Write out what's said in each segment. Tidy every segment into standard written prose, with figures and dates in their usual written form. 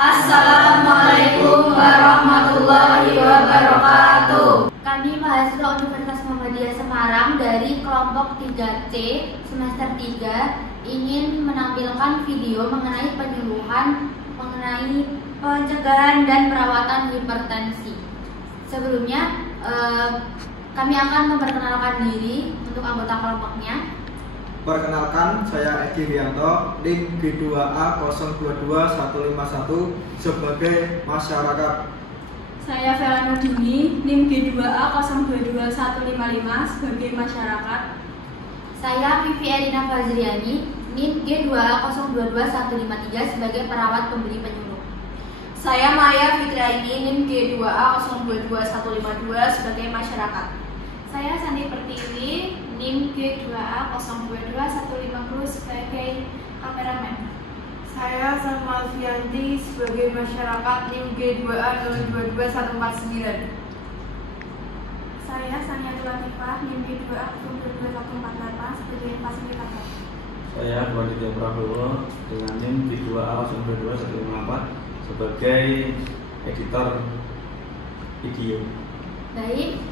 Assalamualaikum warahmatullahi wabarakatuh. Kami mahasiswa Universitas Muhammadiyah Semarang dari kelompok 3C semester 3 ingin menampilkan video mengenai penyuluhan mengenai pencegahan dan perawatan hipertensi. Sebelumnya kami akan memperkenalkan diri untuk anggota kelompoknya. Perkenalkan, saya Edi Rianto, NIM G2A 022151 sebagai masyarakat. Saya Vela Nurdini, NIM G2A 022155 sebagai masyarakat. Saya Vivi Erina Fazriani, NIM G2A 022153 sebagai perawat pemberi penyuluh. Saya Maya Fitriani, NIM G2A 022152 sebagai masyarakat. Saya Sandi Pertiwi, NIM G2A 022150 sebagai kameramen. Saya Salma Alfianti sebagai masyarakat, NIM G2A 022149. Saya Saniatul Latifah, NIM G2A 022148 sebagai fasilitator. Saya Aditya Prabowo dengan NIM G2A 022154 sebagai editor video. Baik,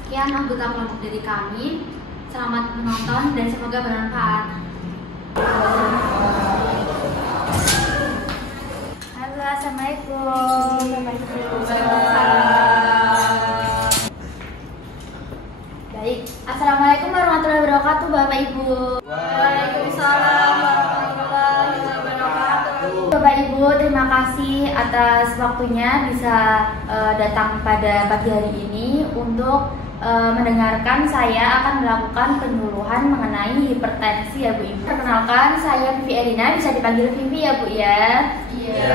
sekian anggota kelompok dari kami. Selamat menonton dan semoga bermanfaat. Halo, assalamualaikum. Baik, assalamualaikum warahmatullahi wabarakatuh, Bapak Ibu. Waalaikumsalam warahmatullahi wabarakatuh. Bapak Ibu, terima kasih atas waktunya bisa datang pada pagi hari ini untuk mendengarkan saya akan melakukan penyuluhan mengenai hipertensi ya Bu Ibu. Perkenalkan, saya Vivi Erina, bisa dipanggil Vivi ya Bu ya. Iya.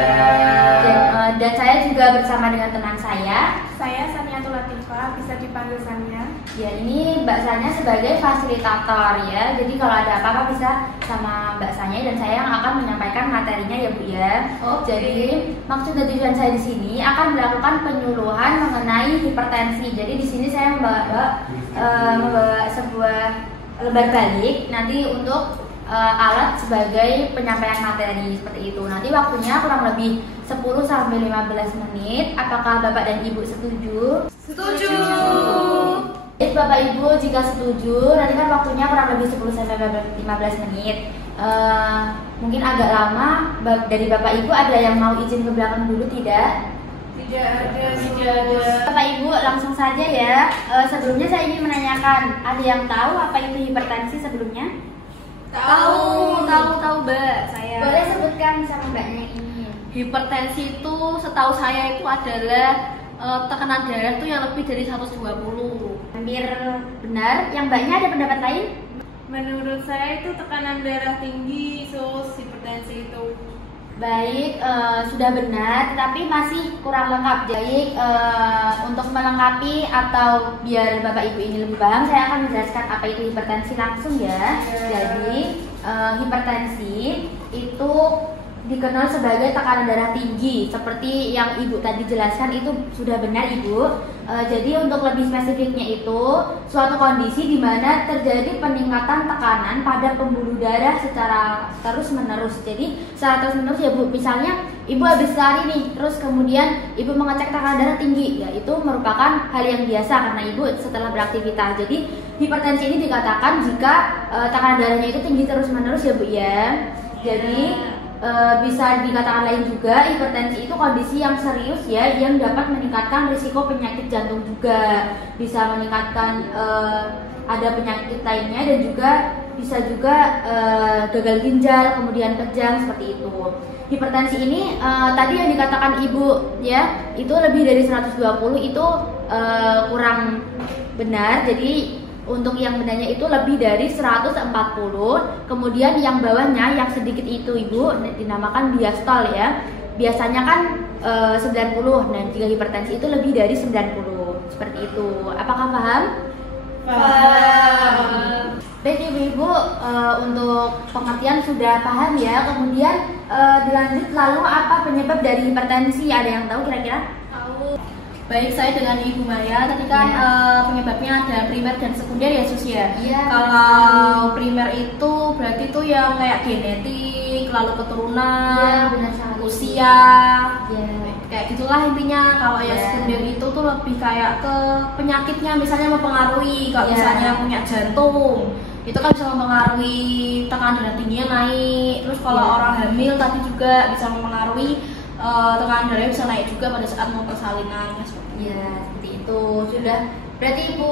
Dan saya juga bersama dengan teman saya. Saya Saniatul Latifah, bisa dipanggil Sania. Ya, ini Mbak Sanya sebagai fasilitator ya. Jadi kalau ada apa-apa bisa sama Mbak Sanya dan saya yang akan menyampaikan materinya ya Bu ya. Jadi maksud dan tujuan saya di sini akan melakukan penyuluhan mengenai hipertensi. Jadi di sini saya membawa sebuah lembar balik nanti untuk alat sebagai penyampaian materi seperti itu. Nanti waktunya kurang lebih 10 sampai 15 menit. Apakah Bapak dan Ibu setuju? Setuju. Bapak Ibu jika setuju, nanti kan waktunya kurang lebih 10 sampai 15 menit. Mungkin agak lama. Dari Bapak Ibu ada yang mau izin ke belakang dulu tidak? Tidak ada. Bapak Ibu langsung saja ya. Sebelumnya saya ingin menanyakan, ada yang tahu apa itu hipertensi sebelumnya? Tahu Mbak. Saya. Boleh sebutkan sama Mbaknya ini. Hipertensi itu setahu saya itu adalah tekanan darah itu yang lebih dari 120. Hampir benar. Yang Mbaknya ada pendapat lain? Menurut saya itu tekanan darah tinggi, hipertensi itu. Baik, sudah benar, tetapi masih kurang lengkap. Jadi untuk melengkapi atau biar Bapak Ibu ini lebih paham, saya akan menjelaskan apa itu hipertensi langsung ya. Jadi hipertensi itu dikenal sebagai tekanan darah tinggi, seperti yang Ibu tadi jelaskan itu sudah benar Ibu. Jadi untuk lebih spesifiknya itu suatu kondisi di mana terjadi peningkatan tekanan pada pembuluh darah secara terus-menerus. Jadi secara terus-menerus ya Bu. Misalnya Ibu habis lari nih, terus kemudian Ibu mengecek tekanan darah tinggi, ya itu merupakan hal yang biasa karena Ibu setelah beraktivitas. Jadi hipertensi ini dikatakan jika tekanan darahnya itu tinggi terus-menerus ya Bu ya. Jadi bisa dikatakan lain juga, hipertensi itu kondisi yang serius ya, yang dapat meningkatkan risiko penyakit jantung juga, bisa meningkatkan ada penyakit lainnya dan juga bisa juga gagal ginjal, kemudian kejang seperti itu. Hipertensi ini tadi yang dikatakan Ibu ya, itu lebih dari 120 itu kurang benar. Jadi untuk yang benarnya itu lebih dari 140. Kemudian yang bawahnya yang sedikit itu Ibu dinamakan diastol ya. Biasanya kan 90. Nah, jika hipertensi itu lebih dari 90. Seperti itu. Apakah paham? Paham. Baik Ibu-ibu, untuk pengertian sudah paham ya. Kemudian dilanjut, lalu apa penyebab dari hipertensi? Ada yang tahu kira-kira? Baik, saya dengan Ibu Maya. Tadi kan penyebabnya ada primer dan sekunder ya Sus ya. Iya. Kalau primer itu berarti itu yang kayak genetik, lalu keturunan, Iya, benar sekali. usia, Ya. kayak gitulah intinya. Kalau ayah Iya. sekunder itu tuh lebih kayak ke penyakitnya, misalnya mempengaruhi kalau Iya. misalnya punya jantung itu kan bisa mempengaruhi tekanan darah tingginya naik. Terus kalau Iya. orang hamil tadi juga bisa mempengaruhi tekanan darahnya bisa naik juga pada saat mau persalinan. Ya, seperti itu. Sudah berarti Ibu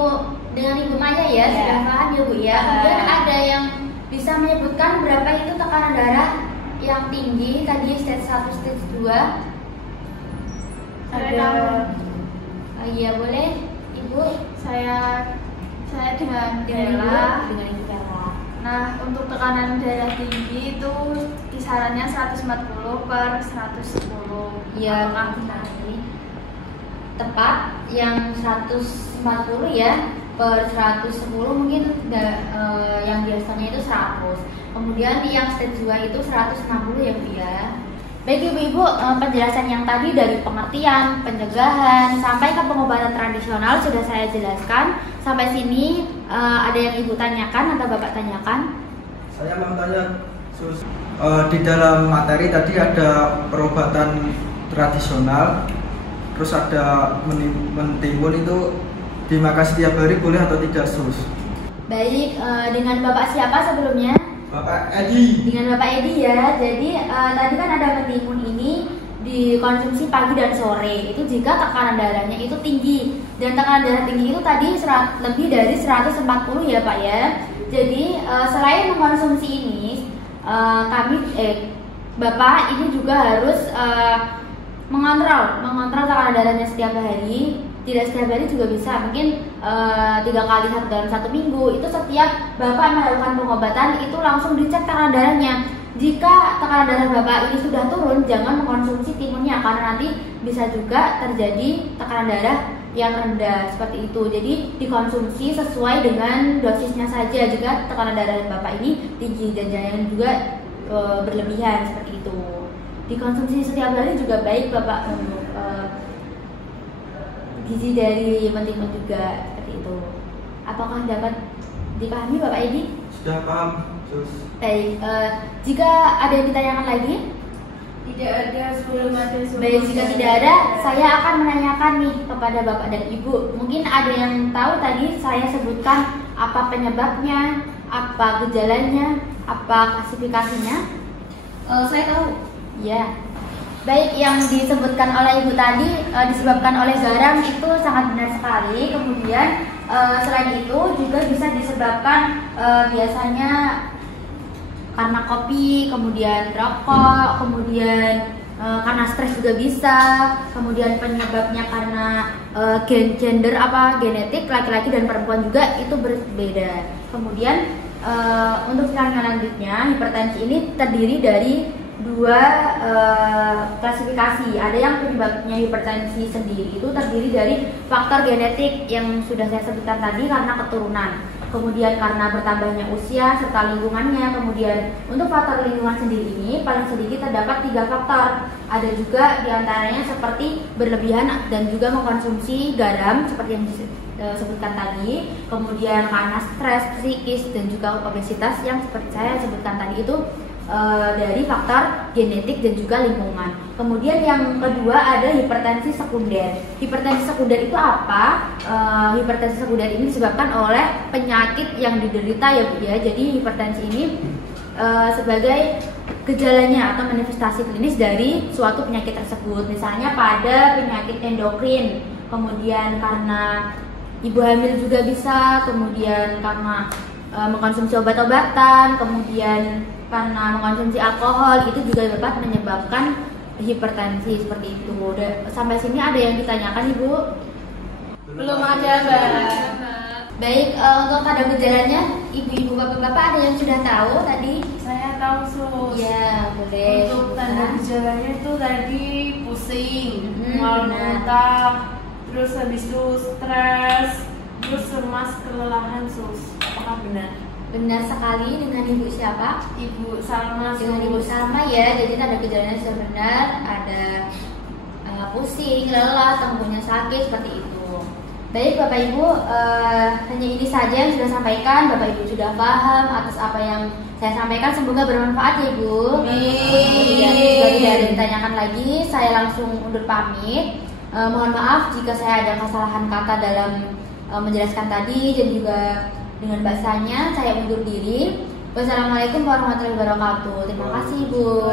dengan Ibu Maya ya, Ya. sudah paham ya Bu ya. Paham. Kemudian ada yang bisa menyebutkan berapa itu tekanan darah yang tinggi tadi stage 1, stage 2? Ada. Iya boleh Ibu. Saya dengan Dengan Ibu, Bella. dengan Ibu Bella. Nah, untuk tekanan darah tinggi itu kisarannya 140/110. Iya, Apakah benar? Tepat yang 140 ya per 110 mungkin yang biasanya itu 100. Kemudian yang stage 2 itu 160 ya Bu ya. Baik Ibu-ibu, penjelasan yang tadi dari pengertian, pencegahan sampai ke pengobatan tradisional sudah saya jelaskan. Sampai sini ada yang Ibu tanyakan atau Bapak tanyakan? Saya mau tanya, Sus. Di dalam materi tadi ada perobatan tradisional, terus ada mentimun itu dimakan setiap hari boleh atau tidak, Sus? Baik, dengan Bapak siapa sebelumnya? Bapak Edi. Dengan Bapak Edi ya. Jadi tadi kan ada mentimun ini dikonsumsi pagi dan sore. Itu jika tekanan darahnya itu tinggi. Dan tekanan darah tinggi itu tadi lebih dari 140 ya Pak ya. Jadi selain mengkonsumsi ini, Bapak ini juga harus mengontrol tekanan darahnya setiap hari. Tidak setiap hari juga bisa, mungkin 3 kali dalam 1 minggu. Itu setiap Bapak melakukan pengobatan itu langsung dicek tekanan darahnya. Jika tekanan darah Bapak ini sudah turun, jangan mengkonsumsi timunnya karena nanti bisa juga terjadi tekanan darah yang rendah seperti itu. Jadi dikonsumsi sesuai dengan dosisnya saja jika tekanan darah Bapak ini tinggi, dan jangan juga berlebihan seperti itu. Dikonsumsi setiap hari juga baik Bapak untuk gizi dari mentimun juga seperti itu. Apakah dapat dipahami Bapak Edi? Sudah paham, Sus. Baik, jika ada yang ditanyakan lagi? Tidak ada, sebelum ada semua. Baik, jika tidak ada, saya akan menanyakan nih kepada Bapak dan Ibu. Mungkin ada yang tahu tadi saya sebutkan apa penyebabnya, apa gejalanya, apa klasifikasinya? Saya tahu. Ya. Baik, yang disebutkan oleh Ibu tadi disebabkan oleh garam itu sangat benar sekali. Kemudian selain itu juga bisa disebabkan biasanya karena kopi, kemudian rokok, kemudian karena stres juga bisa. Kemudian penyebabnya karena gender genetik laki-laki dan perempuan juga itu berbeda. Kemudian untuk selanjutnya hipertensi ini terdiri dari 2 klasifikasi. Ada yang penyebabnya hipertensi sendiri itu terdiri dari faktor genetik yang sudah saya sebutkan tadi karena keturunan, kemudian karena bertambahnya usia serta lingkungannya. Kemudian untuk faktor lingkungan sendiri ini paling sedikit terdapat 3 faktor. Ada juga diantaranya seperti berlebihan dan juga mengkonsumsi garam seperti yang disebutkan tadi. Kemudian karena stres psikis dan juga obesitas yang seperti saya sebutkan tadi itu dari faktor genetik dan juga lingkungan. Kemudian yang kedua ada hipertensi sekunder. Hipertensi sekunder itu apa? Hipertensi sekunder ini disebabkan oleh penyakit yang diderita ya Bu ya. Jadi hipertensi ini sebagai gejalanya atau manifestasi klinis dari suatu penyakit tersebut. Misalnya pada penyakit endokrin, kemudian karena ibu hamil juga bisa, kemudian karena mengkonsumsi obat-obatan, kemudian karena mengkonsumsi alkohol, itu juga dapat menyebabkan hipertensi seperti itu. Sampai sini ada yang ditanyakan Ibu? Belum ada, Mbak. Baik, untuk tanda gejalanya ibu-ibu bapak-bapak ada yang sudah tahu tadi? Saya tahu, Sus. Ya, boleh. Untuk tanda gejalanya itu tadi pusing, mual benar. muntah, terus habis itu stres, terus cemas, kelelahan, Sus. Apakah benar? Benar sekali. Dengan Ibu siapa? Ibu Salma, Dengan Ibu Sus. Salma ya. Jadi tanda gejalanya sudah benar. Ada pusing, lelah, tenggorokannya sakit seperti itu. Baik Bapak Ibu, hanya ini saja yang sudah sampaikan. Bapak Ibu sudah paham atas apa yang saya sampaikan, semoga bermanfaat ya Ibu. Jika tidak ada yang ditanyakan lagi, saya langsung undur pamit. Mohon maaf jika saya ada kesalahan kata dalam menjelaskan tadi dan juga dengan bahasanya, saya undur diri. Wassalamualaikum warahmatullahi wabarakatuh. Terima kasih Ibu.